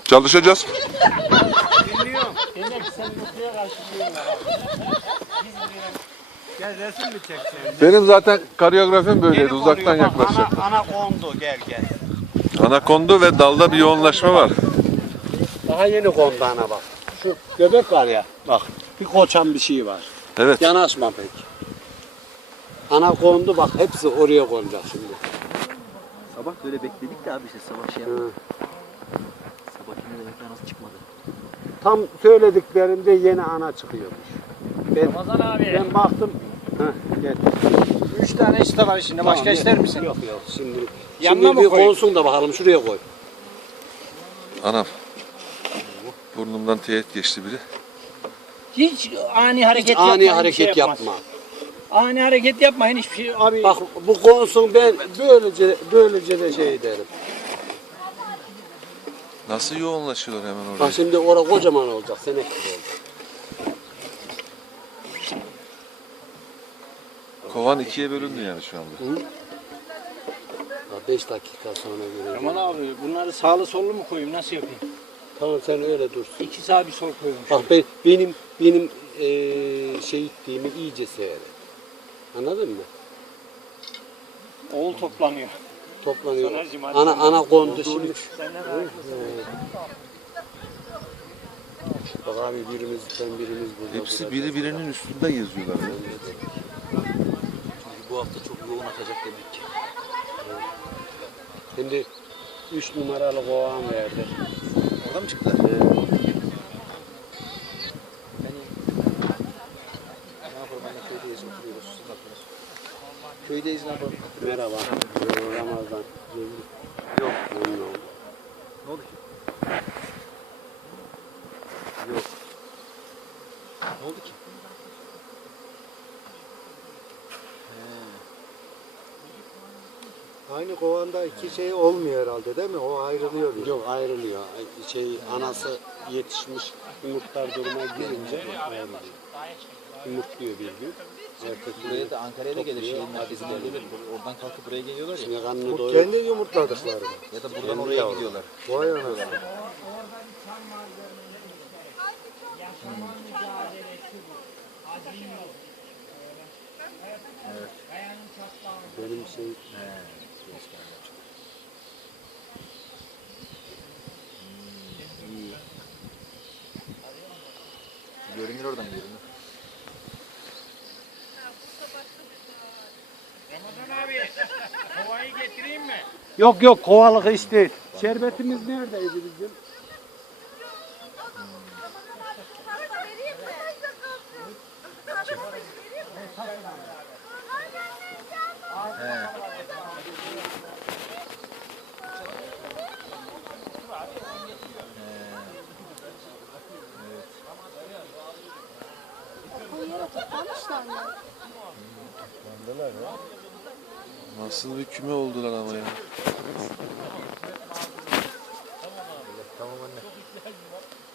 Çalışacağız. Dinliyorum. Demek sen mutluya karşı diyorlar abi. Gel resim mi çekeceksin? Benim zaten koreografim böyleydi. Yeni Uzaktan konuyor, bak, yaklaşacaktım. Ana kondu gel. Ana kondu ve dalda bir yoğunlaşma var. Daha yeni kondu ana bak. Şu göbek var ya bak. Bir koçan bir şey var. Evet. Yanaşma pek. Ana kondu bak hepsi oraya konacak şimdi. Sabah böyle bekledik de abi işte sabah şey yapmadık. Sabah yine demek nasıl çıkmadı. Tam söylediklerinde yeni ana çıkıyormuş. Ramazan abi. Ben baktım. Heh, gel. 3 tane iste var içinde. Başka Tamam, ister misin? Yok şimdi. Yanına Şimdi mı bir koyayım? konsun da bakalım şuraya koy. Anam. Burnumdan teğet geçti biri. Hiç ani hareket Hiç ani yapmayın. hareket bir şey yapmaz. yapma. Ani hareket yapmayın hiçbir şey. Abi Bak bu konsun ben böylece de şey derim. Nasıl yoğunlaşıyorlar hemen oraya? Bak şimdi orada kocaman olacak. Senek gibi olacak. Kovan ikiye bölündü yani şu anda. 5 dakika sonra göreceğim. Aman abi bunları sağlı sollu mu koyayım? Nasıl yapayım? Tamam sen öyle dursun. 2 sağ bir sol koyuyorum. Bak benim şey ettiğimi iyice seyret. Anladın mı? Oğul toplanıyor. Toplanıyor. Soner'cim, hadi. Ana kondu şimdi. Senden Bak abi birimiz burada. Hepsi biri birinin üstünde geziyorlar. ya. Çünkü bu hafta çok yoğun akacak demek ki. Şimdi 3 numaralı kovan verdi. Orada mı çıktılar? ne yapalım? Ben de köydeyiz oturuyoruz. Siz ne yapıyorsunuz? Köydeyiz ne yapalım? Merhaba. Ramazan. Yok. Memnun oldum. Ne oldu ki? Yok. Ne oldu ki? Aynı kovanda iki şey olmuyor herhalde değil mi? O ayrılıyor. Yok ayrılıyor. Anası yetişmiş yumurtlar duruma girince ayrılıyor. Yumurtluyor bir gün. Buraya da Ankara'ya da gelir şehrin merkezinde. Oradan kalkıp buraya geliyorlar ya. Şimdi karnını Bu doyuruyor. kendi yumurtladıkları mı? Ya da buradan oraya gidiyorlar. Vay anasını. Benim şey İyi. Görünür oradan görünür. Ramazan abi kovayı getireyim mi? Yok kovalık işte. Şerbetimiz neredeydi bizim? O yere toplamışlar mı? Nasıl bir küme oldular ama ya.